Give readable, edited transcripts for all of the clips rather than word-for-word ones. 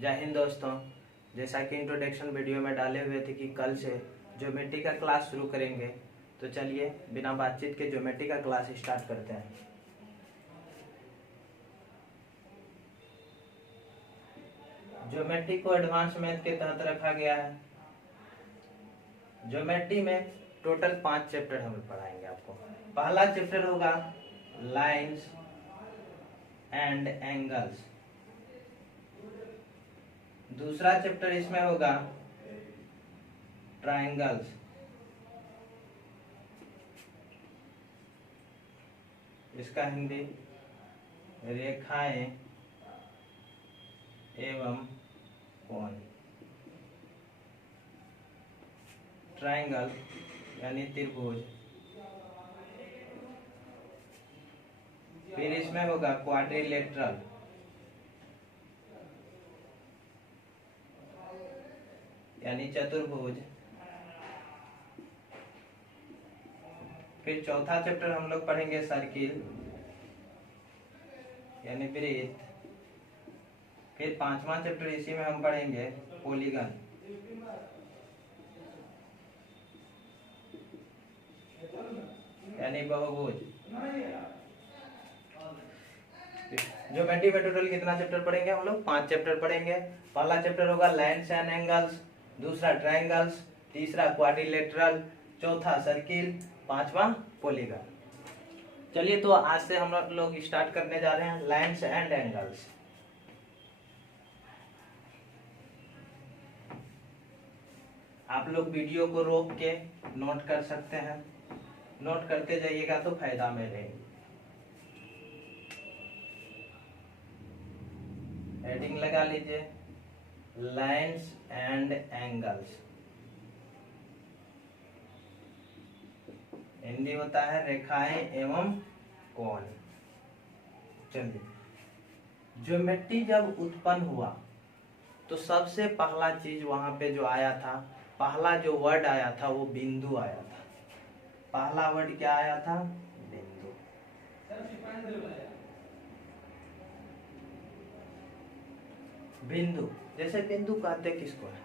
जय हिंद दोस्तों। जैसा कि इंट्रोडक्शन वीडियो में डाले हुए थे कि कल से ज्योमेट्री का क्लास शुरू करेंगे, तो चलिए बिना बातचीत के ज्योमेट्री का क्लास स्टार्ट करते हैं। ज्योमेट्री को एडवांस मैथ के तहत रखा गया है। ज्योमेट्री में टोटल 5 चैप्टर हम पढ़ाएंगे आपको। पहला चैप्टर होगा लाइंस एंड एंगल्स। दूसरा चैप्टर इसमें होगा ट्रायंगल्स। इसका हिंदी रेखाएं एवं कोण। ट्रायंगल यानी त्रिभुज। फिर इसमें होगा क्वाड्रिलेटरल। यानी चतुर्भुज। फिर चौथा चैप्टर हम लोग पढ़ेंगे सर्किल यानी वृत्त। फिर पांचवा चैप्टर इसी में हम पढ़ेंगे पॉलीगन यानी बहुभुज। ज्योमेट्री में टोटल कितना चैप्टर पढ़ेंगे हम लोग? 5 चैप्टर पढ़ेंगे। पहला चैप्टर होगा लाइन्स एंड एंगल्स, दूसरा ट्रायंगल्स, तीसरा क्वाड्रिलेटरल, चौथा सर्किल, पांचवा पॉलीगन। चलिए तो आज से हम लोग स्टार्ट करने जा रहे हैं लाइन्स एंड एंगल्स। आप लोग वीडियो को रोक के नोट कर सकते हैं। नोट करते जाइएगा तो फायदा में रहेगी। हेडिंग लगा लीजिए लाइन्स एंड एंगल्स। हिंदी होता है रेखाएं एवं कोण। चलिए, ज्योमेट्री जब उत्पन्न हुआ तो सबसे पहला चीज वहां पे जो आया था, पहला जो वर्ड आया था वो बिंदु आया था। पहला वर्ड क्या आया था? बिंदु। बिंदु, जैसे बिंदु कहते किसको है?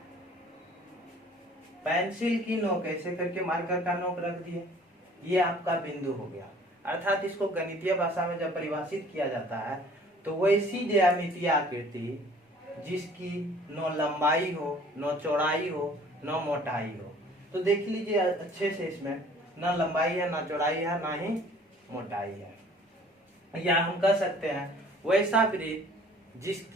पेंसिल की नोक ऐसे करके मार्कर का नोक रख दिए, ये आपका बिंदु हो गया। अर्थात इसको गणितीय भाषा में जब परिभाषित किया जाता है तो वैसी ज्यामितीय आकृति जिसकी न लंबाई हो, न चौड़ाई हो, न मोटाई हो। तो देख लीजिए अच्छे से, इसमें न लंबाई है, न चौड़ाई है, ना ही मोटाई है। या हम कह सकते हैं वैसा वृत्त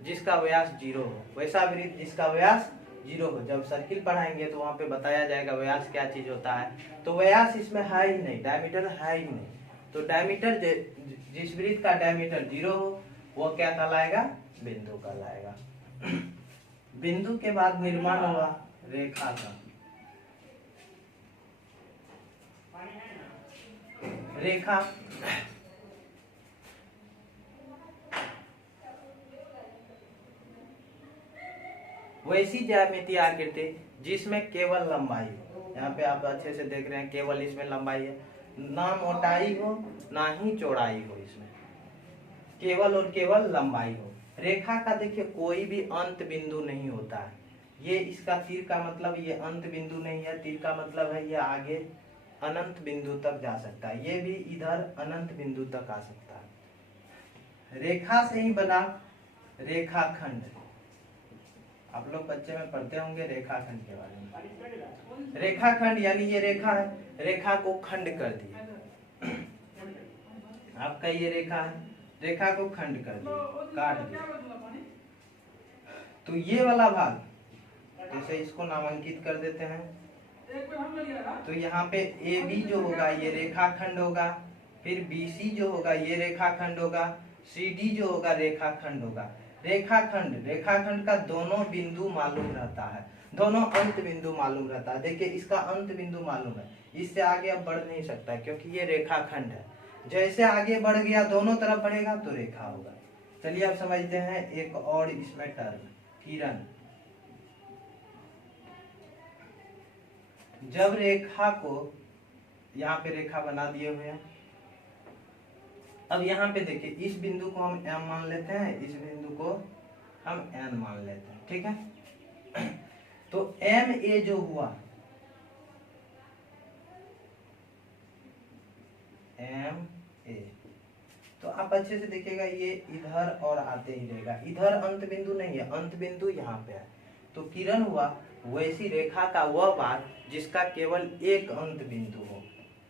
जिसका व्यास 0 हो, वैसा वृत्त जिसका व्यास 0 हो। जब सर्किल पढ़ाएंगे तो वहां पे बताया जाएगा व्यास क्या चीज होता है। तो व्यास इसमें है ही नहीं, डायमीटर है ही नहीं। तो डायमीटर जिस वृत्त का डायमीटर 0 हो वो क्या कहलाएगा? बिंदु कहलाएगा। बिंदु के बाद निर्माण हुआ रेखा का। रेखा वैसी ज्यामितीय आकृति जिसमें केवल लंबाई हो। यहाँ पे आप अच्छे से देख रहे हैं, केवल इसमें लंबाई है, ना मोटाई हो ना ही चौड़ाई हो, इसमें केवल और केवल लंबाई हो। रेखा का देखिए कोई भी अंत बिंदु नहीं होता है। ये इसका तीर का मतलब ये अंत बिंदु नहीं है, तीर का मतलब है ये आगे अनंत बिंदु तक जा सकता है, ये भी इधर अनंत बिंदु तक आ सकता है। रेखा से ही बना रेखाखंड। आप लोग बच्चे में पढ़ते होंगे रेखाखंड के बारे में। रेखाखंड यानी ये रेखा है, रेखा को खंड कर दिया। आपका ये रेखा है, रेखा को खंड कर दिया, काट दिया। तो ये वाला भाग जैसे इसको नामांकित कर देते हैं, तो यहाँ पे ए बी जो होगा ये रेखाखंड होगा, फिर BC जो होगा ये रेखाखंड होगा, CD जो होगा रेखाखंड होगा। रेखाखंड का दोनों बिंदु मालूम रहता है, दोनों अंत बिंदु मालूम रहता है। देखिए इसका अंत बिंदु मालूम है, इससे आगे अब बढ़ नहीं सकता है क्योंकि ये रेखाखंड है। जैसे आगे बढ़ गया दोनों तरफ बढ़ेगा तो रेखा होगा। चलिए अब समझते हैं एक और इसमें टर्म, किरण। जब रेखा को यहाँ पे रेखा बना दिए हुए हैं, अब यहाँ पे देखिए इस बिंदु को हम M मान लेते हैं, इस बिंदु को हम n मान लेते हैं, ठीक है। तो एम ए जो हुआ, एम ए, तो आप अच्छे से देखिएगा, ये इधर और आते ही रहेगा, इधर अंत बिंदु नहीं है, अंत बिंदु यहाँ पे है। तो किरण हुआ वैसी रेखा का वह भाग जिसका केवल एक अंत बिंदु हो।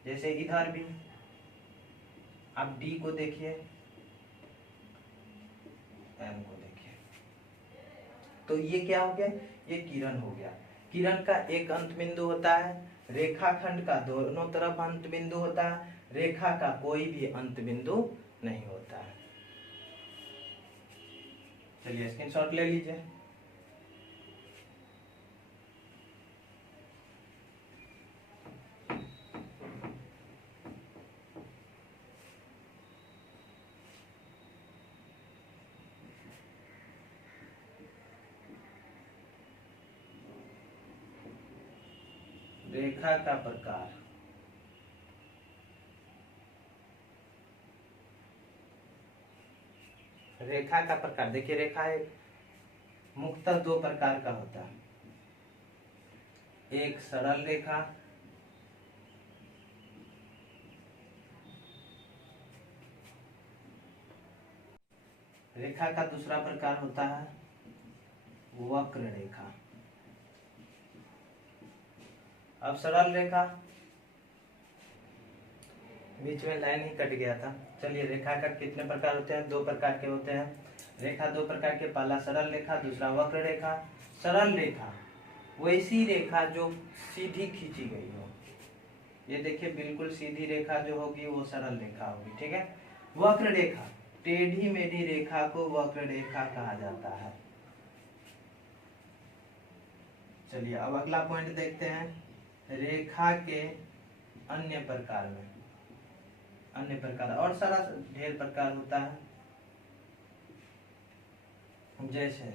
जैसे इधर भी आप डी को देखिए, एम को देखिए, तो ये क्या हो गया, ये किरण हो गया। किरण का एक अंत बिंदु होता है, रेखाखंड का दोनों तरफ अंत बिंदु होता है, रेखा का कोई भी अंत बिंदु नहीं होता है। चलिए स्क्रीनशॉट ले लीजिए। रेखा का प्रकार, रेखा का प्रकार देखिए, रेखा मुख्यतः दो प्रकार का होता है, एक सरल रेखा, रेखा का दूसरा प्रकार होता है वक्र रेखा। अब सरल रेखा, बीच में लाइन ही कट गया था। चलिए, रेखा का कितने प्रकार होते हैं, दो प्रकार के होते हैं। रेखा दो प्रकार के, पहला सरल रेखा, दूसरा वक्र रेखा। सरल रेखा वैसी रेखा जो सीधी खींची गई हो, ये देखिए बिल्कुल सीधी रेखा जो होगी वो सरल रेखा होगी, ठीक है। वक्र रेखा, टेढ़ी मेढ़ी रेखा को वक्र रेखा कहा जाता है। चलिए अब अगला पॉइंट देखते हैं, रेखा के अन्य प्रकार में, अन्य प्रकार और सारा ढेर प्रकार होता है, जैसे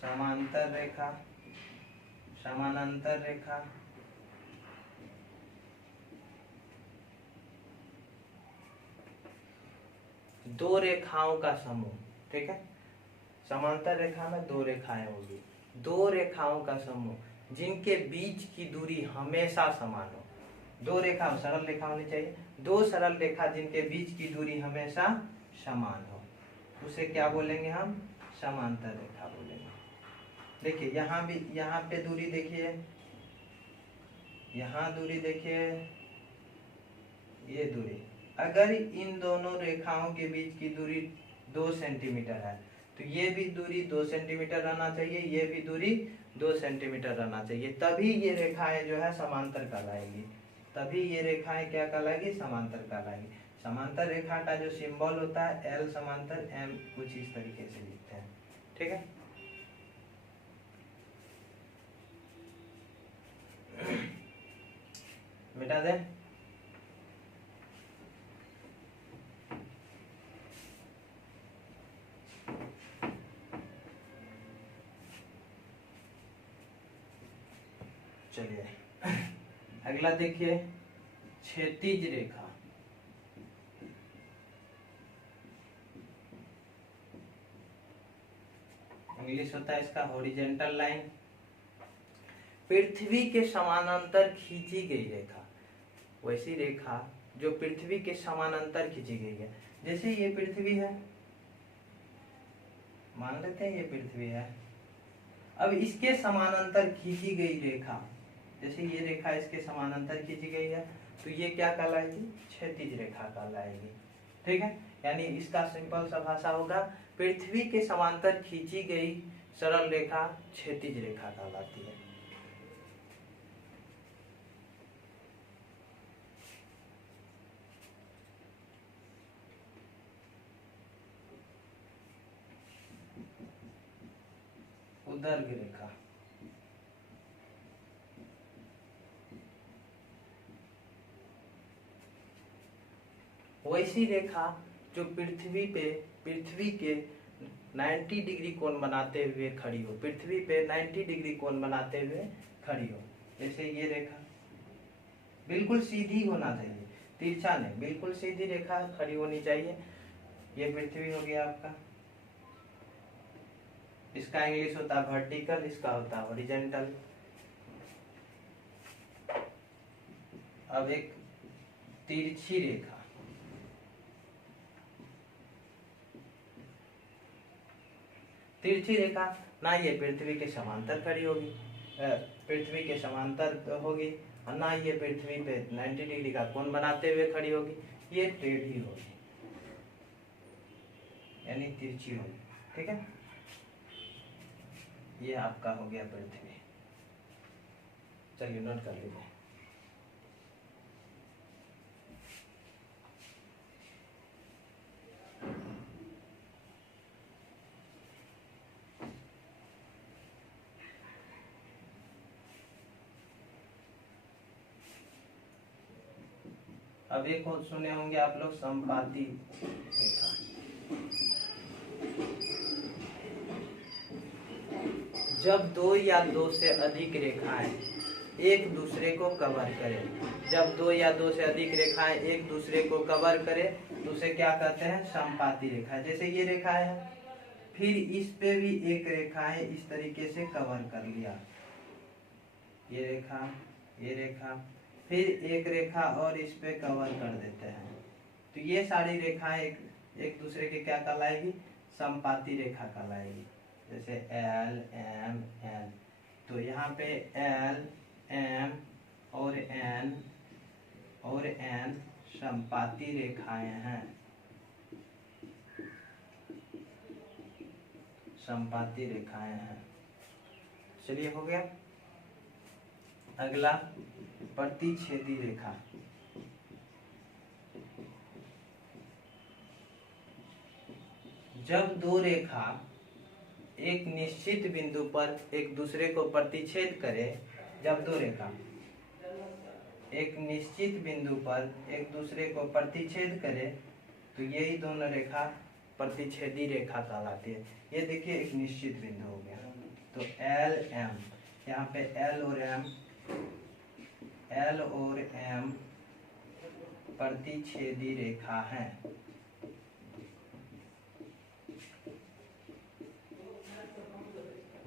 समांतर रेखा, समानांतर रेखा, दो रेखाओं का समूह, ठीक है। समांतर रेखा में दो रेखाएं होगी, दो रेखाओं का समूह जिनके बीच की दूरी हमेशा समान हो। दो रेखा, सरल रेखा होनी चाहिए, दो सरल रेखा जिनके बीच की दूरी हमेशा समान हो, उसे क्या बोलेंगे हम, समांतर रेखा बोलेंगे। देखिए यहाँ भी, यहाँ पे दूरी देखिए, यहाँ दूरी देखिए, ये दूरी, अगर इन दोनों रेखाओं के बीच की दूरी 2 सेंटीमीटर है तो ये भी दूरी 2 सेंटीमीटर रहना चाहिए, ये भी दूरी 2 सेंटीमीटर रहना चाहिए, तभी ये रेखाएं जो है समांतर कहलाएगी, तभी ये रेखाएं क्या कहलाएगी, समांतर कहलाएगी। समांतर रेखा का जो सिंबल होता है एल समांतर, एम कुछ इस तरीके से लिखते हैं, ठीक है। मिटा दे। चलिए अगला देखिए, क्षैतिज रेखा। इंग्लिश होता है इसका हॉरिजेंटल लाइन, पृथ्वी के समानांतर खींची गई रेखा, वैसी रेखा जो पृथ्वी के समानांतर खींची गई है। जैसे ये पृथ्वी है, मान लेते हैं ये पृथ्वी है, अब इसके समानांतर खींची गई रेखा, जैसे ये रेखा इसके समानांतर खींची गई है, तो ये क्या कहलाएगी, क्षैतिज रेखा कहलाएगी, ठीक है। यानी इसका सिंपल सा भाषा होगा, पृथ्वी के समांतर खींची गई सरल रेखा क्षैतिज रेखा कहलाती है। उदर्घ रेखा, वैसी रेखा जो पृथ्वी के 90 डिग्री कोण बनाते हुए खड़ी हो, पृथ्वी पे 90 डिग्री कोण बनाते हुए खड़ी हो। जैसे ये रेखा बिल्कुल सीधी होना चाहिए, तिरछा नहीं, बिल्कुल सीधी रेखा खड़ी होनी चाहिए। ये पृथ्वी हो गया आपका, इसका इंग्लिश होता है वर्टिकल, इसका होता है हॉरिजॉन्टल। अब एक तिरछी रेखा, तिरछी रेखा ना ये पृथ्वी के समांतर खड़ी होगी, पृथ्वी के समांतर होगी, और ना ये पृथ्वी पे 90 डिग्री का कोण बनाते हुए खड़ी होगी, ये टेढ़ी होगी, यानी तिरछी होगी। ठीक है, ये आपका हो गया पृथ्वी। चलिए नोट कर लीजिए। अब एक और सुने होंगे आप लोग संपाती रेखा। जब दो या दो से अधिक रेखाएं एक दूसरे को कवर करें, जब दो या दो से अधिक रेखाएं एक दूसरे को कवर करें तो उसे क्या कहते हैं? संपाती रेखा। जैसे ये रेखा है, फिर इस पे भी एक रेखा है, इस तरीके से कवर कर लिया, ये रेखा, ये रेखा, फिर एक रेखा और इस पे कवर कर देते हैं, तो ये सारी रेखाएं एक दूसरे के क्या कहलाएगी? संपाती रेखा कहलाएगी। जैसे एल एम एन, तो यहाँ पे एल एम और एन संपाती रेखाएं हैं, संपाती रेखाएं हैं। चलिए हो गया। अगला प्रतिच्छेदी रेखा। जब दो रेखा एक निश्चित बिंदु पर एक दूसरे को प्रतिच्छेद करे, जब दो रेखा एक निश्चित बिंदु पर एक दूसरे को प्रतिच्छेद करे तो यही दोनों रेखा प्रतिच्छेदी रेखा कहलाती है। ये देखिए एक निश्चित बिंदु हो गया, तो एल एम, यहाँ पे एल और एम प्रतिच्छेदी रेखा है।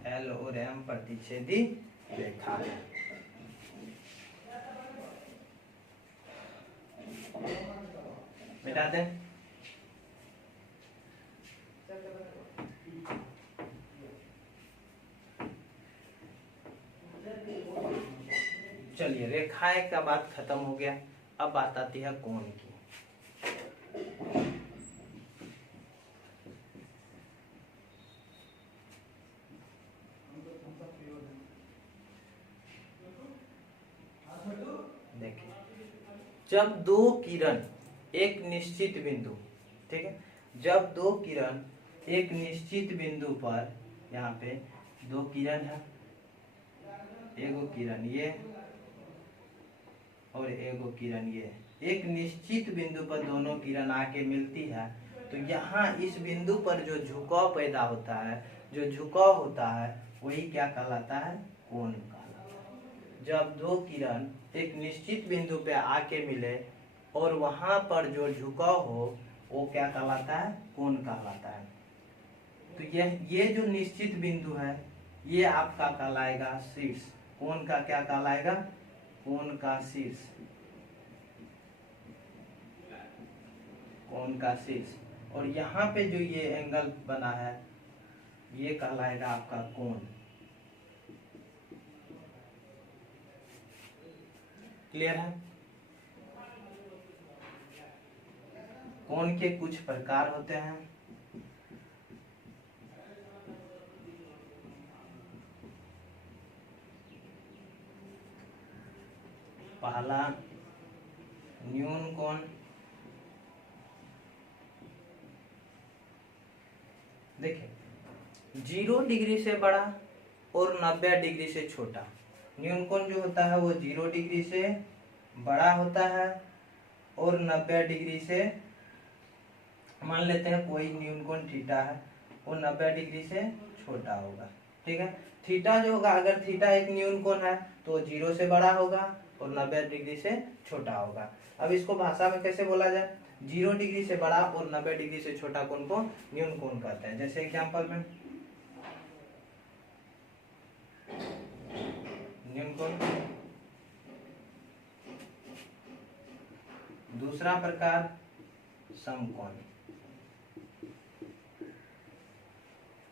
एल और एम प्रतिच्छेदी रेखा है। मिटा दें। चलिए रेखाएं का बात खत्म हो गया, अब बात आती है कोण की। देखिए, जब दो किरण एक निश्चित बिंदु, ठीक है, जब दो किरण एक निश्चित बिंदु पर, यहाँ पे दो किरण है, एगो किरण ये और एगो किरण ये, एक निश्चित बिंदु पर दोनों किरण आके मिलती है, तो यहाँ इस बिंदु पर जो झुकाव पैदा होता है, जो झुकाव होता है वही क्या कहलाता है? कोण कहलाता है। जब दो किरण एक निश्चित बिंदु पे आके मिले और वहां पर जो झुकाव हो वो क्या कहलाता है? कोण कहलाता है। तो ये जो निश्चित बिंदु है ये आपका कहलाएगा शीर्ष। कोण का क्या कहलाएगा? कोण का शीर्ष, कोण का शीर्ष। और यहाँ पे जो ये एंगल बना है ये कहलाएगा आपका कोण। क्लियर है? कोण के कुछ प्रकार होते हैं। पहला न्यून कोण, देखिए 0 डिग्री से बड़ा और 90 डिग्री से छोटा। न्यून कोण जो होता है वो 0 डिग्री से बड़ा होता है और 90 डिग्री से, मान लेते हैं कोई न्यून कोण थीटा है, वो 90 डिग्री से छोटा होगा। ठीक है, थीटा जो होगा, अगर थीटा एक न्यून कोण है तो 0 से बड़ा होगा और 90 डिग्री से छोटा होगा। अब इसको भाषा में कैसे बोला जाए? 0 डिग्री से बड़ा और 90 डिग्री से छोटा कोण को न्यून कोण कहते हैं। जैसे एग्जांपल में न्यून कोण। दूसरा प्रकार समकोण।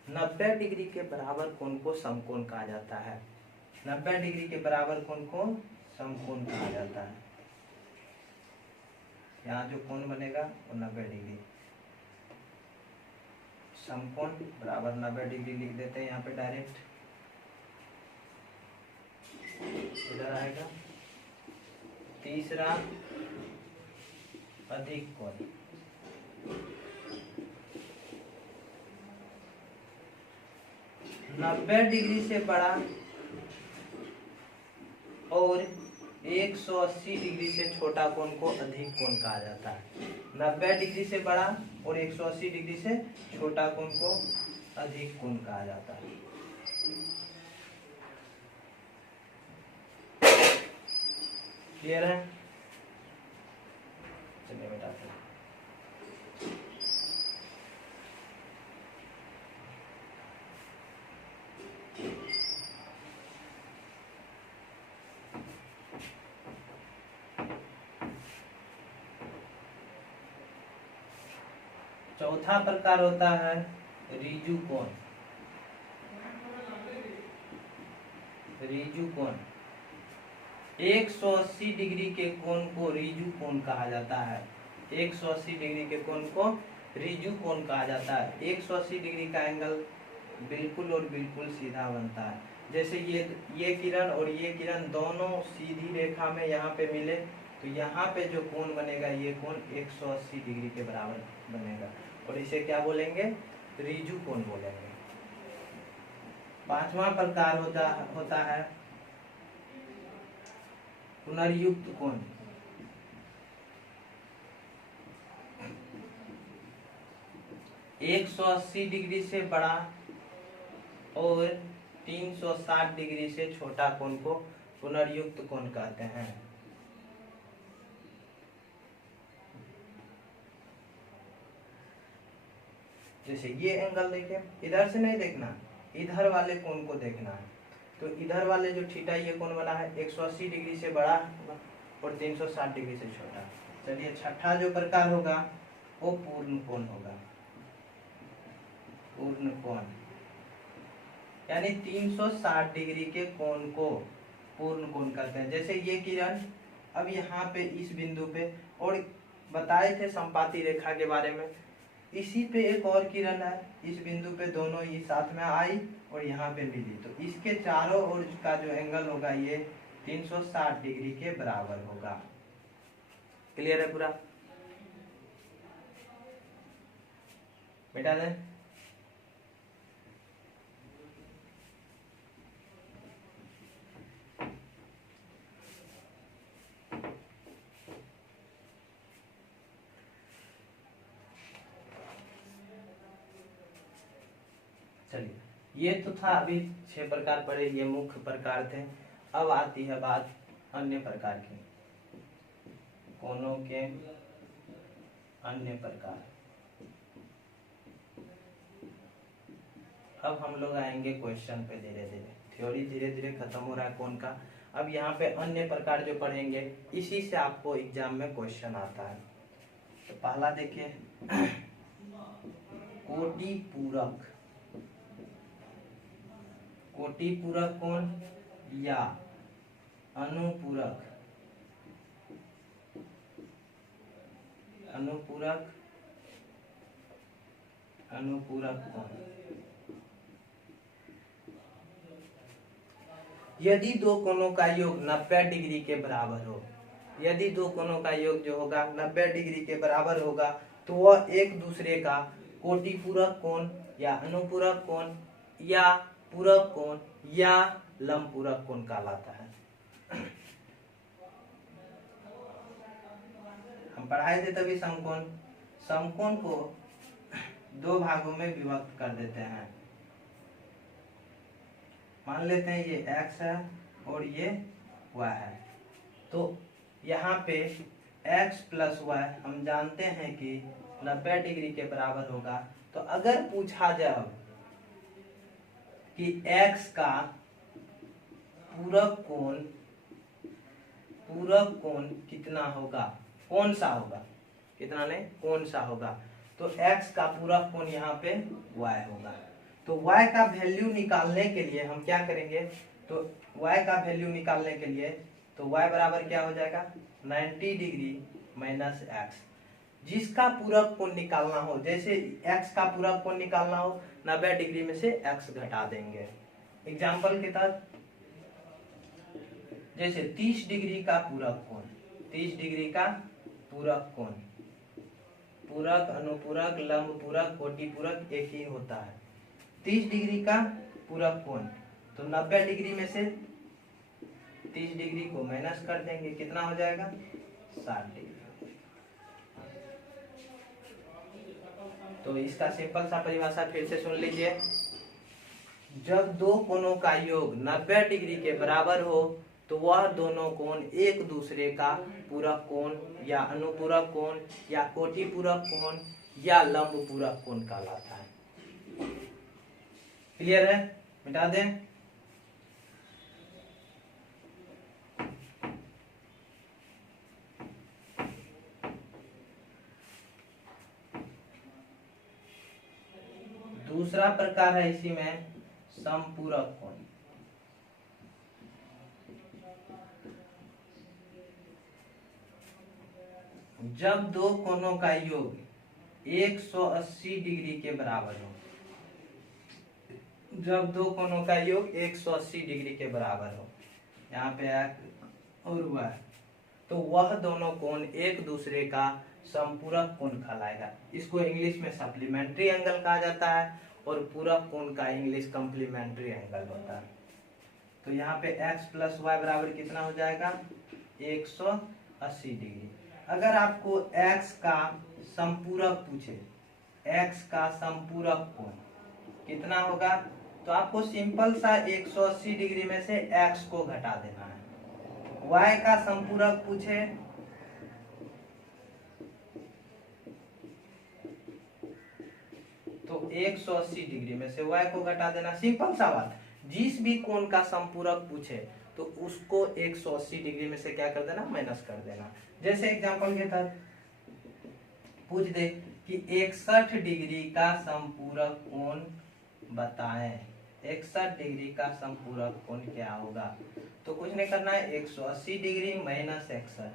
90 डिग्री के बराबर कोण को समकोण कहा जाता है। 90 डिग्री के बराबर कोण को समकोण कहा जाता है। यहाँ जो कोण बनेगा वो 90 डिग्री। समकोण बराबर 90 डिग्री लिख देते हैं यहाँ पे डायरेक्ट। इधर आएगा तीसरा अधिक कोण। नब्बे डिग्री से बड़ा और 180 डिग्री से छोटा कोण को अधिक कोण कहा जाता है। 90 डिग्री से बड़ा और 180 डिग्री से छोटा कोण को अधिक कोण कहा जाता है। क्लियर है? चलिए बेटा चौथा प्रकार होता है ऋजु कोण। ऋजु कोण 180 डिग्री के कोण को ऋजु कोण कहा जाता है। 180 डिग्री के कोण को ऋजु कोण कहा जाता है। 180 डिग्री का एंगल बिल्कुल और बिल्कुल सीधा बनता है। जैसे ये किरण और ये किरण दोनों सीधी रेखा में यहाँ पे मिले तो यहाँ पे जो कोण बनेगा ये कोण 180 डिग्री के बराबर बनेगा और इसे क्या बोलेंगे? ऋजु कोण बोलेंगे। पांचवा प्रकार होता है पुनर्युक्त कोण। एक 180 डिग्री से बड़ा और 360 डिग्री से छोटा कोण को पुनर्युक्त कोण कहते हैं। जैसे ये एंगल देखें, इधर से नहीं देखना, इधर वाले कोण को देखना है। तो इधर वाले जो थीटा ये कोण बना है 180 डिग्री से बड़ा और 360 डिग्री से छोटा। चलिए छठा जो प्रकार होगा वो पूर्ण कोण होगा। पूर्ण कोण यानी 360 डिग्री के कोण को पूर्ण कोण कहते हैं। जैसे ये किरण अब यहाँ पे इस बिंदु पे, और बताए थे संपाती रेखा के बारे में, इसी पे एक और किरण है, इस बिंदु पे दोनों ही साथ में आई और यहाँ पे मिली, तो इसके चारों ओर का जो एंगल होगा ये 360 डिग्री के बराबर होगा। क्लियर है पूरा बेटा? ने चलिए ये तो था अभी 6 प्रकार पढ़े, ये मुख्य प्रकार थे। अब आती है बात अन्य प्रकार की, कोणों के अन्य प्रकार। अब हम लोग आएंगे क्वेश्चन पे धीरे धीरे। थ्योरी धीरे धीरे खत्म हो रहा है कोण का। अब यहाँ पे अन्य प्रकार जो पढ़ेंगे इसी से आपको एग्जाम में क्वेश्चन आता है। तो पहला देखिए कोटि पूरक। कोटि पूरक कोण या अनुपूरक। अनुपूरक कोण यदि दो कोणों का योग 90 डिग्री के बराबर हो, यदि दो कोणों का योग जो होगा 90 डिग्री के बराबर होगा तो वह एक दूसरे का कोटि पूरक कोण या अनुपूरक कोण या पूरक कोण या लंब पूरक कोण कहलाता है। हम पढ़ाए थे तभी समकोण। समकोण को दो भागों में विभक्त कर देते हैं। मान लेते हैं ये x है और ये y है। तो यहाँ पे x प्लस y हम जानते हैं कि 90 डिग्री के बराबर होगा। तो अगर पूछा जाए कि x का पूरक कोण कितना होगा, कौन सा होगा, कितना नहीं कौन सा होगा। तो x का पूरक कोण यहाँ पे y होगा। तो y का वैल्यू निकालने के लिए हम क्या करेंगे, तो y का वैल्यू निकालने के लिए तो y बराबर क्या हो जाएगा 90 डिग्री माइनस एक्स। जिसका पूरक कोण निकालना हो, जैसे x का पूरक कोण निकालना हो 90 डिग्री में से x घटा देंगे। एग्जाम्पल के तहत जैसे 30 डिग्री का पूरक कोण, 30 डिग्री का पूरक कोण, पूरक अनुपूरक लंब पूरक कोटि पूरक एक ही होता है। 30 डिग्री का पूरक कोण, तो 90 डिग्री में से 30 डिग्री को माइनस कर देंगे, कितना हो जाएगा 60 डिग्री। तो इसका सिंपल सा परिभाषा फिर से सुन लीजिए। जब दो कोणों का योग 90 डिग्री के बराबर हो तो वह दोनों कोण एक दूसरे का पूरक कोण या अनुपूरक कोण या कोटि पूरक कोण या लंब पूरक कोण कहलाता है। क्लियर है, मिटा दें। दूसरा प्रकार है इसी में समपूरक कोण। जब दो कोणों का योग 180 डिग्री के बराबर हो, जब दो कोणों का योग 180 डिग्री के बराबर हो, यहाँ पे और वह, तो वह दोनों कोण एक दूसरे का समपूरक कोण कहलाएगा। इसको इंग्लिश में सप्लीमेंट्री एंगल कहा जाता है और पूरक कोण का इंग्लिश कम्प्लीमेंट्री एंगल होता है। तो यहाँ पे x प्लस वाई बराबर कितना हो जाएगा 180 डिग्री। अगर आपको x का समपूरक पूछे, x का समपूरक कोण कितना होगा, तो आपको सिंपल सा 180 डिग्री में से x को घटा देना है। y का समपूरक पूछे तो 180 डिग्री में से y को घटा देना, सिंपल सा बात। जिस भी कोण का समपूरक पूछे तो उसको 180 डिग्री में से क्या कर देना, माइनस कर देना। जैसे एग्जांपल के तहत पूछ दे कि 61 डिग्री का समपूरक कोण बताएं, 61 डिग्री का समपूरक कोण क्या होगा, तो कुछ नहीं करना है, 180 डिग्री माइनस 61,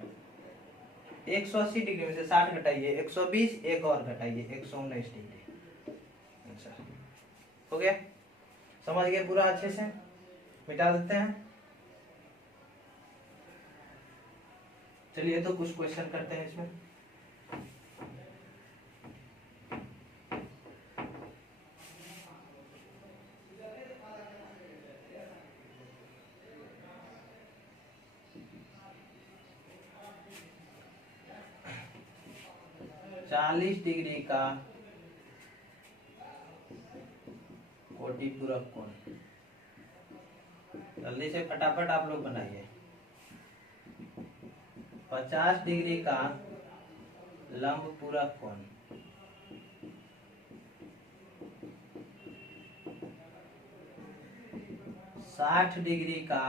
180 डिग्री में से 60 घटाइए 120, एक और घटाइए 119 डिग्री। अच्छा हो गया, समझ गए पूरा अच्छे से, मिटा देते हैं। चलिए तो कुछ क्वेश्चन करते हैं इसमें। चालीस डिग्री का कोटि पूरक कोण, जल्दी से फटाफट आप लोग बनाइए। 50 डिग्री का लंब पूरक कोण, 60 डिग्री का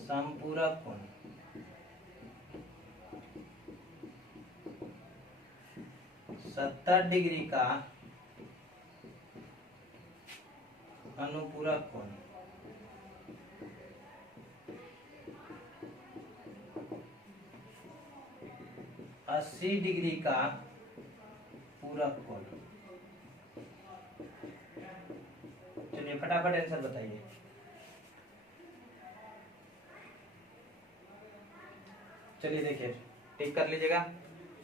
समपूरक कोण, 70 डिग्री का अनुपूरक कोण, 80 डिग्री का पूरक कोण। चलिए फटाफट आंसर बताइए। चलिए देखिए टिक कर लीजिएगा।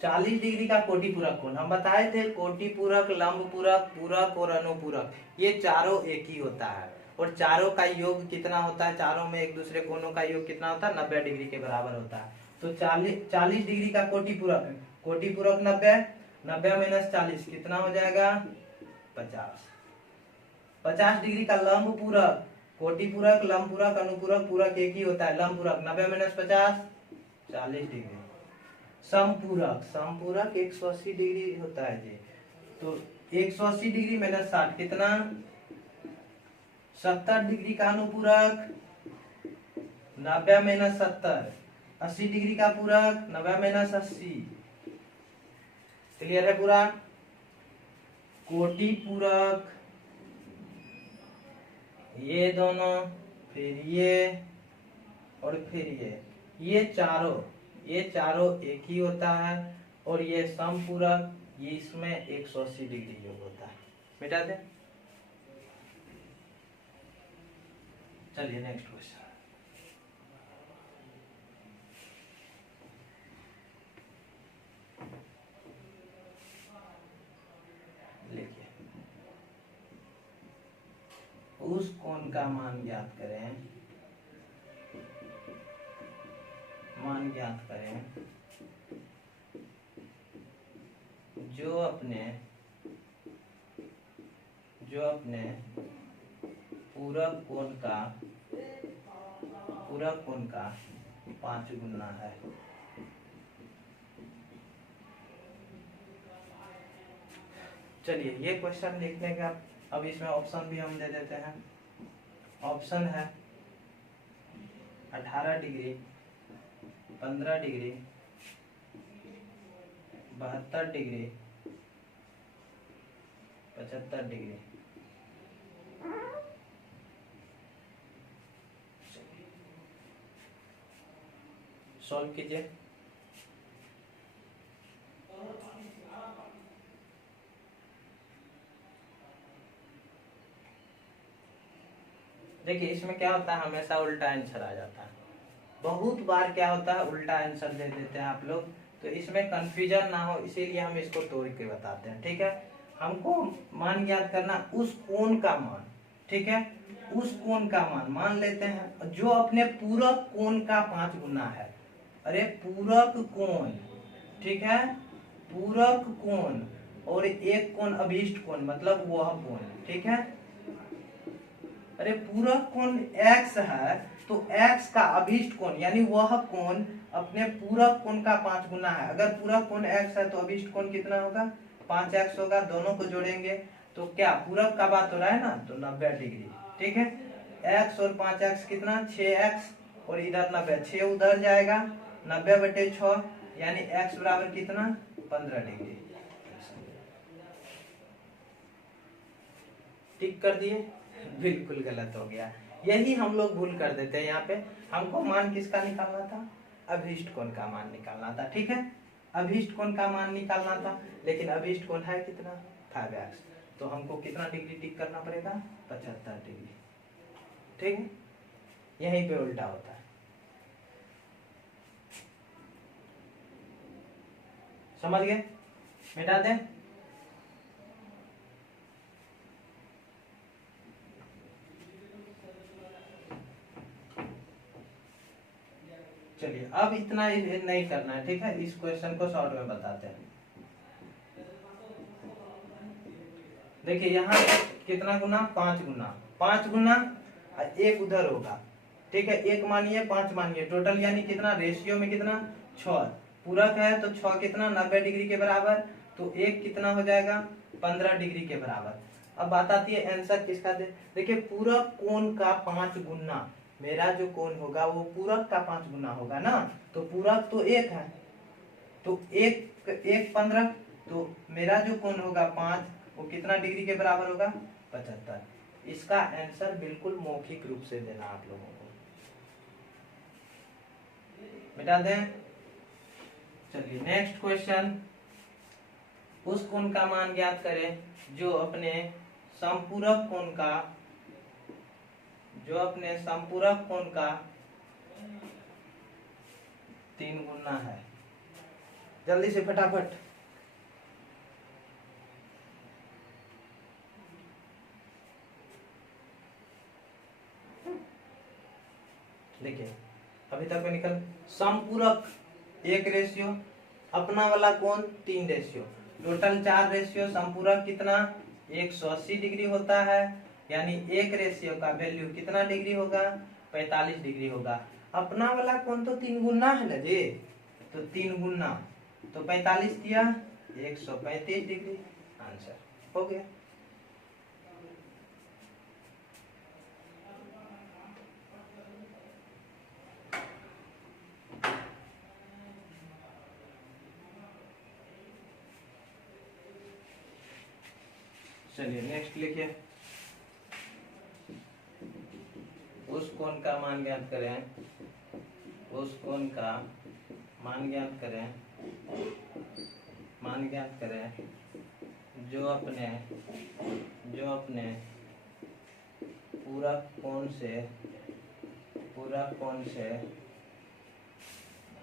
40 डिग्री का कोटि पूरक कोण, हम बताए थे कोटि पूरक, लंब पूरक, पूरक और अनुपूरक ये चारों एक ही होता है और चारों का योग कितना होता है, चारों में एक दूसरे कोणों का योग कितना होता है 90 डिग्री के बराबर होता है। तो 40 डिग्री का कोटि पूरक, कोटि पूरक 90, 90 माइनस 40 कितना हो जाएगा 50। 50 डिग्री का लंब पूरक, कोटि पूरक, लंब पूरक, अनुपूरक, पूरक एक ही होता है, लंब पूरक 90 माइनस 50 40 डिग्री। समपूरक, समपूरक 180 डिग्री होता है जी, तो 180 डिग्री माइनस 60 कितना, 70 डिग्री का अनुपूरक 90 माइनस 70, 80 डिग्री का पूरक 90 माइनस 80। क्लियर है पूरा? कोटि पूरक ये दोनों, फिर ये और फिर ये चारों एक ही होता है, और ये समपूरक, ये इसमें 180 डिग्री योग होता है। मिटा दे। चलिए नेक्स्ट क्वेश्चन। लिखिए, उस कोण का मान ज्ञात करें, मान ज्ञात करें जो अपने पूरक कोण का 5 गुना है। चलिए ये क्वेश्चन लिखने का, अब इसमें ऑप्शन भी हम दे देते हैं। ऑप्शन है 18 degree, 15 degree, 72 degree, 75 degree. Solve कीजिए। देखिए इसमें क्या होता है, हमेशा उल्टा आंसर आ जाता है। बहुत बार क्या होता है, उल्टा आंसर दे देते हैं आप लोग, तो इसमें कंफ्यूजन ना हो इसीलिए हम इसको तोड़ के बताते हैं। ठीक है, हमको मान ज्ञात करना उस कोण का मान। ठीक है, उस कोण का मान लेते हैं जो अपने पूरक कोण का 5 गुना है। अरे पूरक कोण, ठीक है, पूरक कोण और एक कोण अभिष्ट कोण, मतलब वह कोण। ठीक है, अरे पूरक कोण x है तो x का अभिष्ट कोण यानी वह कोण अपने पूरक कोण का 5 गुना है। अगर पूरक कोण x है तो अभिष्ट कोण कितना होगा, 5x होगा। दोनों को जोड़ेंगे तो क्या पूरक का बात हो रहा है ना, तो 90 डिग्री। ठीक है, x और 5x कितना, 6x और इधर 90, 6 उधर जाएगा, 90/6 यानी x बराबर कितना, 15 डिग्री। टिक कर दिए, बिल्कुल गलत हो गया। यही हम लोग भूल कर देते हैं। यहाँ पे हमको मान किसका निकालना था, अभिष्ट कोण का मान निकालना था। ठीक है, अभिष्ट कोण का मान निकालना था, लेकिन अभिष्ट कोण है कितना, 5x, तो हमको कितना डिग्री टिक करना पड़ेगा, 75 डिग्री। ठीक है, यहीं पे उल्टा होता है। समझ गए? मिटा दें। चलिए अब इतना नहीं करना है। ठीक है, इस क्वेश्चन को शॉर्ट में बताते हैं। देखिए यहाँ कितना गुना, 5 गुना, 5 गुना, एक उधर होगा। ठीक है, एक मानिए 5 मानिए, टोटल यानी कितना, रेशियो में कितना, 6। पूरक है तो 6 कितना, 90 डिग्री के बराबर, तो एक कितना हो जाएगा, 15 डिग्री के बराबर। अब बात आती है आंसर किसका दे। देखिए पूरक कोण का 5 गुना, मेरा जो कोण होगा वो पूरक का 5 गुना होगा ना, तो पूरक तो एक है, तो एक 15, तो मेरा जो कोण होगा 5, वो कितना डिग्री के बराबर होगा, 75। इसका आंसर बिल्कुल मौखिक रूप से देना आप लोगों को। मिटा दें। चलिए नेक्स्ट क्वेश्चन, उस कोण का मान ज्ञात करें जो अपने समपूरक कोण का 3 गुना है। जल्दी से फटाफट। देखिए अभी तक में निकल, समपूरक 1 रेशियो, अपना वाला कोण 3 रेशियो, टोटल 4 रेशियो, संपूरक कितना, 180 डिग्री होता है, यानी एक रेशियो का वैल्यू कितना डिग्री होगा, 45 डिग्री होगा। अपना वाला कोण तो 3 गुना है ना जी, तो 3 गुना तो 45 दिया, 135 डिग्री। आंसर हो गया। चलिए नेक्स्ट लिखिए, उस कोण का मान ज्ञात करें, उस कोण का मान ज्ञात करें, मान ज्ञात करें जो अपने पूरक कोण से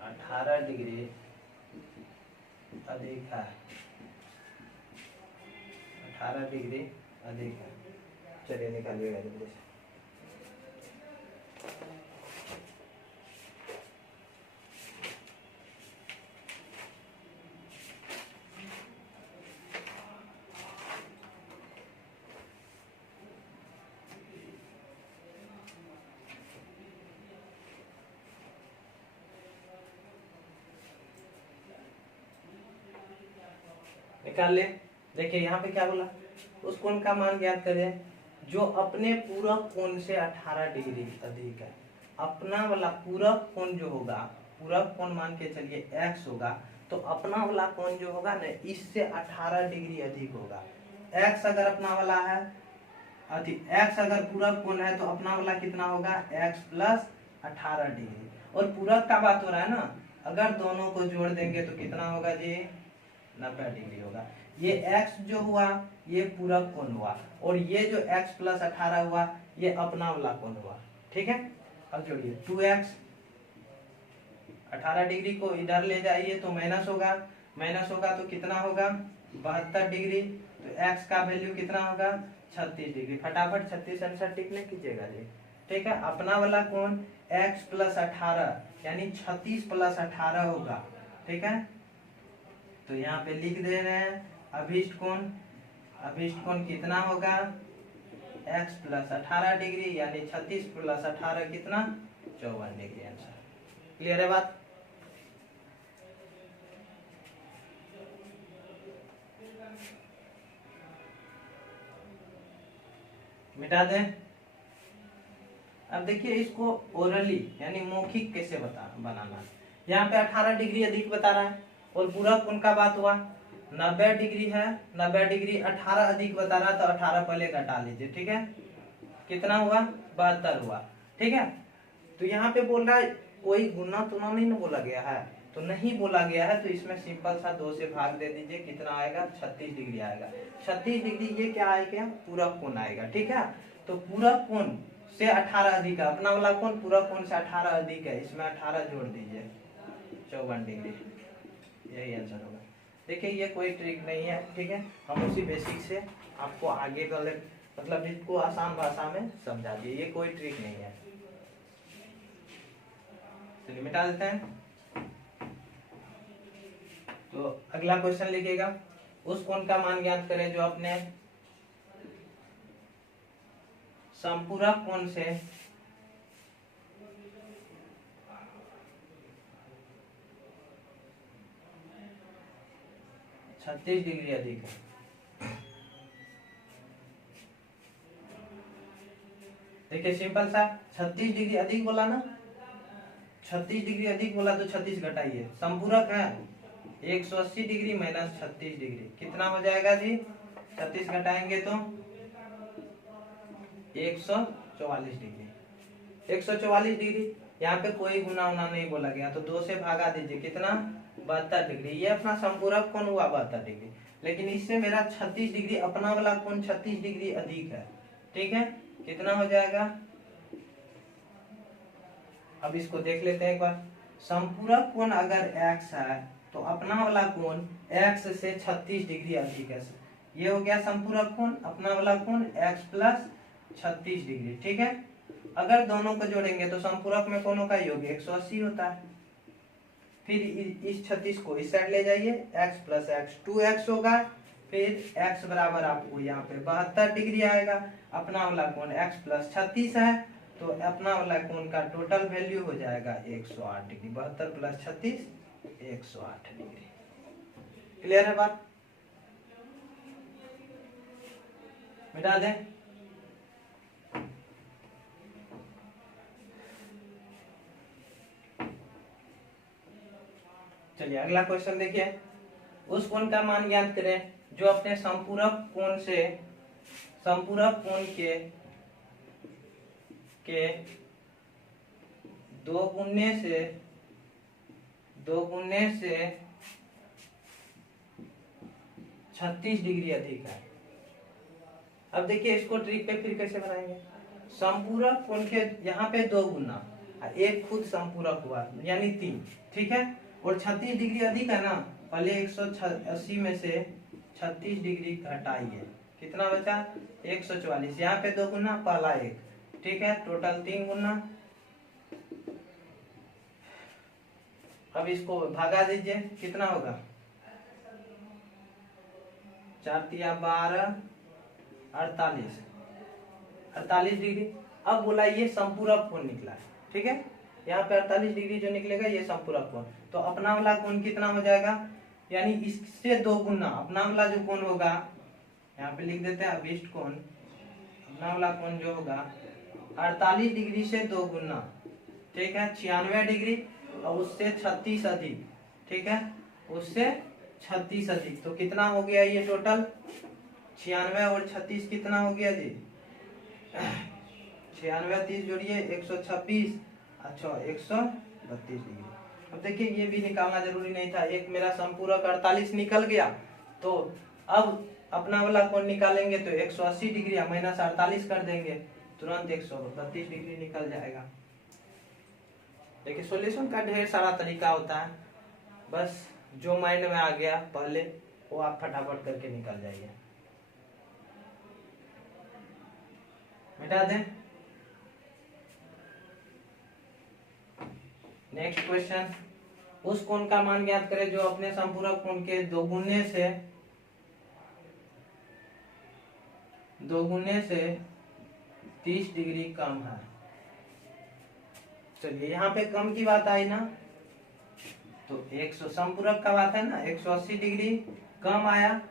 18 डिग्री अधिक है, 18 डिग्री अधिक है। चलिए निकालिएगा जल्दी से। निकाल ले। देखिए यहाँ पे क्या बोला, उस कोण का मान ज्ञात करें जो अपने पूरक कोण से 18 डिग्री अधिक है। अपना वाला पूरक कोण जो होगा, पूरक कोण मान के चलिए x होगा, तो अपना वाला कोण जो होगा ना इससे 18 डिग्री अधिक होगा। x अगर अपना वाला है x अगर पूरक कोण है तो अपना वाला कितना होगा, x प्लस 18 डिग्री। और पूरक का बात हो रहा है ना, अगर दोनों को जोड़ देंगे तो कितना होगा जी, 90 डिग्री होगा। ये x जो हुआ ये पूरक कोण हुआ, और ये जो x प्लस 18 हुआ ये अपना वाला कोण हुआ। ठीक है, अब जोड़िए 2x, 18 डिग्री को इधर ले जाइए तो माइनस होगा, माइनस होगा तो कितना होगा, 72 डिग्री। तो x का वैल्यू कितना होगा, 36 डिग्री। फटाफट 36 आंसर टिक ले कीजिएगा जी। ठीक है, अपना वाला कोण x प्लस 18 यानी 36 प्लस 18 होगा। ठीक है, तो यहाँ पे लिख दे रहे हैं अभिष्ट कोण, अभिष्ट कोण कितना होगा, x प्लस 18 डिग्री यानी 36 प्लस 18 कितना, 54 डिग्री। आंसर क्लियर है बात। मिटा दें। अब देखिए इसको ओरली यानी मौखिक कैसे बनाना। यहाँ पे 18 डिग्री अधिक बता रहा है और पूरा कोण का बात हुआ 90 डिग्री है, 90 डिग्री 18 अधिक बता रहा है, तो 18 पहले घटा लीजिए। ठीक है, कितना हुआ, 72 हुआ। ठीक है, तो यहाँ पे बोल रहा है कोई गुना तुना नहीं बोला गया है, तो नहीं बोला गया है तो इसमें सिंपल सा 2 से भाग दे दीजिए, कितना आएगा, 36 डिग्री आएगा। 36 डिग्री ये क्या आएगा, पूरक कोण आएगा। ठीक है, तो पूरक कोण से 18 अधिक है, अपना वाला कोण पूरक कोण से 18 अधिक है, इसमें 18 जोड़ दीजिए, 54 डिग्री। यही आंसर होगा। देखिए ये कोई ट्रिक नहीं है। ठीक है, हम उसी बेसिक से आपको आगे वाले मतलब इसको आसान भाषा में समझा दिए, ये कोई ट्रिक नहीं है। चलिए मिटा देते हैं। तो अगला क्वेश्चन लिखिएगा, उस कोण का मान ज्ञात करें जो अपने संपूरक कोण से 36 डिग्री अधिक है। देखिए सिंपल सा 36 डिग्री अधिक बोला ना, 36 डिग्री अधिक बोला तो 36 घटाइए, संपूरक है 180 डिग्री माइनस 36 डिग्री कितना हो जाएगा जी, 36 घटाएंगे तो 144 डिग्री। 144 डिग्री यहाँ पे कोई गुना उना नहीं बोला गया, तो 2 से भागा दीजिए, कितना 72 डिग्री। ये अपना संपूरक कोण हुआ 72 डिग्री, लेकिन इससे मेरा 36 डिग्री अपना वाला कोण 36 डिग्री अधिक है। ठीक है, कितना हो जाएगा, अब इसको देख लेते हैं एक बार। संपूरक कोण अगर x है तो अपना वाला कोण x से 36 डिग्री अधिक है। ये हो गया संपूरक कोण, अपना वाला कोण x प्लस 36 डिग्री। ठीक है, अगर दोनों को जोड़ेंगे तो संपूरक में कोणों का योग 180 होता है। फिर इस 36 को इस साइड ले जाइए, x प्लस x 2x होगा, फिर x बराबर आपको यहाँ पे 72 डिग्री आएगा। अपना वाला कोण x प्लस 36 है, तो अपना वाला कोण का टोटल वैल्यू हो जाएगा 108 डिग्री। 72 plus 36 108 degree. क्लियर है बात, मिटा दें। चलिए अगला क्वेश्चन देखिए, उस कोण का मान ज्ञात करें जो अपने संपूरक कोण से संपूरक कोण के दो गुने से 36 डिग्री अधिक है। अब देखिए इसको ट्रिक पे फिर कैसे बनाएंगे। संपूरक कोण के यहाँ पे 2 गुना, एक खुद संपूरक हुआ यानी 3, ठीक है, और 36 डिग्री अधिक है ना, पहले 180 में से 36 डिग्री घटाइए, कितना बचा 144, यहाँ पे 2 गुना, पहला 1, ठीक है, टोटल 3 गुना। अब इसको भागा दीजिए, कितना होगा 4 तिया 12, 48 डिग्री। अब बोला ये संपूरक कोण निकला है, ठीक है, यहाँ पे 48 डिग्री जो निकलेगा ये संपूरक कोण। तो अपना वाला कोण कितना हो जाएगा, यानी इससे 2 गुना अपना वाला जो कोण होगा, यहाँ पे लिख देते हैं अभिष्ट कोण, अपना वाला कोण जो होगा 48 डिग्री से 2 गुना, ठीक है, 96 डिग्री, और उससे 36 अधिक, ठीक है, उससे 36 अधिक, तो कितना हो गया ये टोटल 96 और 36 कितना हो गया जी 96 30 जोड़िए 126, अच्छा 132 डिग्री। अब देखिए ये भी निकालना जरूरी नहीं था, एक मेरा संपूरक 48 निकल गया, तो अब अपना वाला कोण निकालेंगे तो 180 डिग्री माइनस 48 कर देंगे, तुरंत 132 डिग्री निकल जाएगा। देखिए सॉल्यूशन का ढेर सारा तरीका होता है, बस जो माइंड में आ गया पहले वो आप फटाफट करके निकल जाइए। मिटा दें। नेक्स्ट क्वेश्चन, उस कोण का मान ज्ञात करें जो अपने संपूरक कोण के 2 गुने से 30 डिग्री कम है। चलिए यहाँ पे कम की बात आई ना, तो 100 संपूरक का बात है ना, 180 डिग्री कम आया,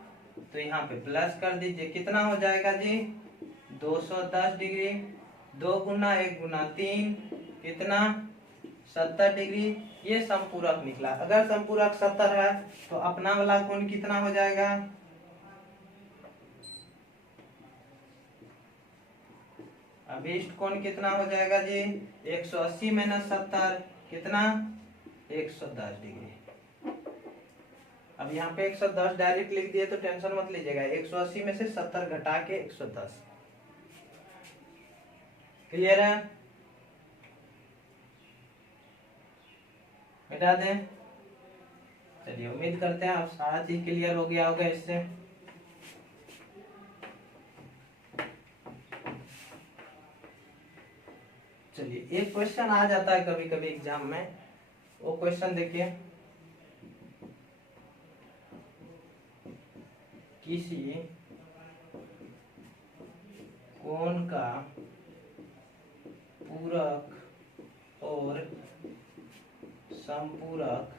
तो यहाँ पे प्लस कर दीजिए, कितना हो जाएगा जी 210 डिग्री, 2 गुना 1 गुना 3, कितना 70 डिग्री, ये संपूरक निकला। अगर संपूरक 70 है तो अपना वाला कोण कितना हो जाएगा, अभिष्ट कोण कितना हो जाएगा जी 180 माइनस 70, कितना 110 डिग्री। अब यहाँ पे 110 डायरेक्ट लिख दिए तो टेंशन मत लीजिएगा, 180 में से 70 घटा के 110। क्लियर है, मिटा दें। चलिए उम्मीद करते हैं आप सारा चीज क्लियर हो गया होगा इससे। चलिए एक क्वेश्चन आ जाता है कभी कभी एग्जाम में, वो क्वेश्चन देखिए, किसी कोण का पूरक और संपूरक,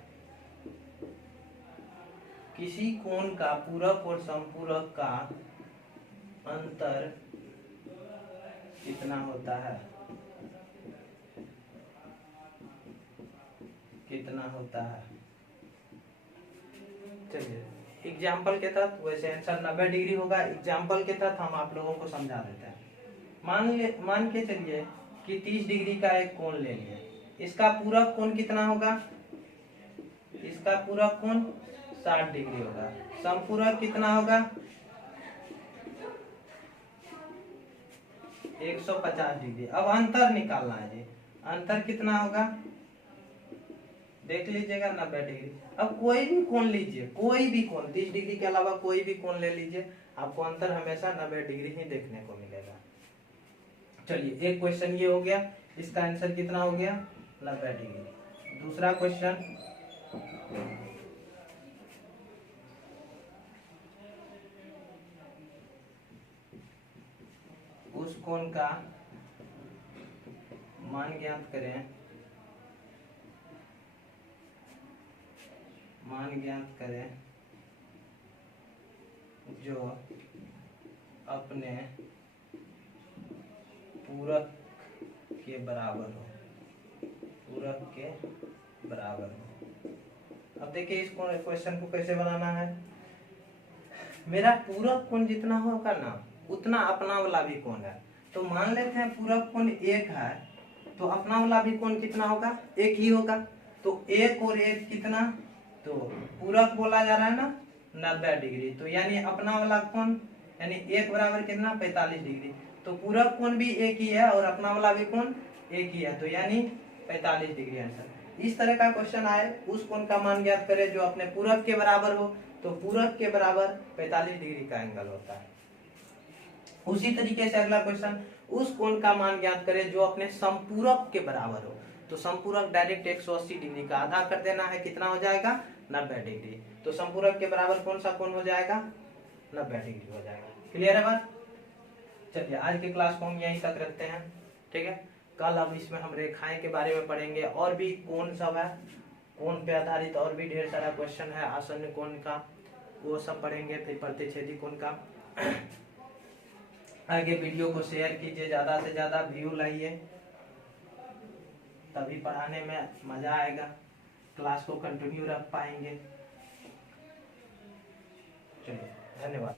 किसी कोण का पूरक और संपूरक का अंतर कितना होता है, कितना होता है। चलिए एग्जाम्पल के तहत, वैसे आंसर 90 डिग्री होगा, एग्जाम्पल के तहत हम आप लोगों को समझा देते हैं। मान के चलिए कि 30 डिग्री का एक कोण ले लिए, इसका पूरक कोण कितना होगा, इसका पूरक कोण 60 डिग्री होगा, संपूरक कितना होगा 150 डिग्री। अब अंतर निकालना है जी, अंतर कितना होगा देख लीजिएगा 90 डिग्री। अब कोई भी कोण लीजिए, कोई भी कोण 30 डिग्री के अलावा कोई भी कोण ले लीजिए, आपको अंतर हमेशा 90 डिग्री ही देखने को मिलेगा। चलिए एक क्वेश्चन ये हो गया, इसका आंसर कितना हो गया 90 डिग्री। दूसरा क्वेश्चन, उस कोण का मान ज्ञात करें, मान ज्ञात करें जो अपने पूरक के बराबर हो, पूरक के बराबर हो। अब देखिए इस क्वेश्चन को कैसे बनाना है। मेरा पूरक कोण जितना होगा ना उतना अपना वाला भी कोण है। तो मान लेते हैं पूरक कोण 1 है, तो अपना वाला भी कोण कितना होगा, 1 ही होगा। तो 1 और 1 कितना, तो पूरक बोला जा रहा है ना 90 डिग्री, तो यानी अपना वाला कोण यानी 1 बराबर कितना 45 डिग्री। तो पूरक कोण भी 1 ही है और अपना वाला भी कोण 1 ही है, तो यानी 45 डिग्री आंसर। इस तरह का क्वेश्चन आए, उस कोण का मान ज्ञात करें जो अपने पूरक के बराबर हो, तो पूरक के बराबर 45 डिग्री का एंगल होता है। उसी तरीके से अगला क्वेश्चन, उस कोण का मान ज्ञात करें जो अपने संपूरक के बराबर हो। तो संपूरक डायरेक्ट 180 डिग्री का आधा कर देना है, कितना हो जाएगा 90 डिग्री। तो संपूरक के बराबर कौन सा कोण हो जाएगा, 90 डिग्री हो जाएगा। क्लियर है बात। चलिए आज की क्लास को हम यहीं तक रखते हैं, ठीक है। कल अब इसमें हम रेखाएं के बारे में पढ़ेंगे, और भी कोण सब है, कोण पे आधारित और भी ढेर सारा क्वेश्चन है आसन्न कोण का, वो सब पढ़ेंगे। फिर प्रतिच्छेदी कोण का। आगे वीडियो को शेयर कीजिए, ज्यादा से ज्यादा व्यू लाइए, तभी पढ़ाने में मजा आएगा, क्लास को कंटिन्यू रख पाएंगे। चलिए धन्यवाद।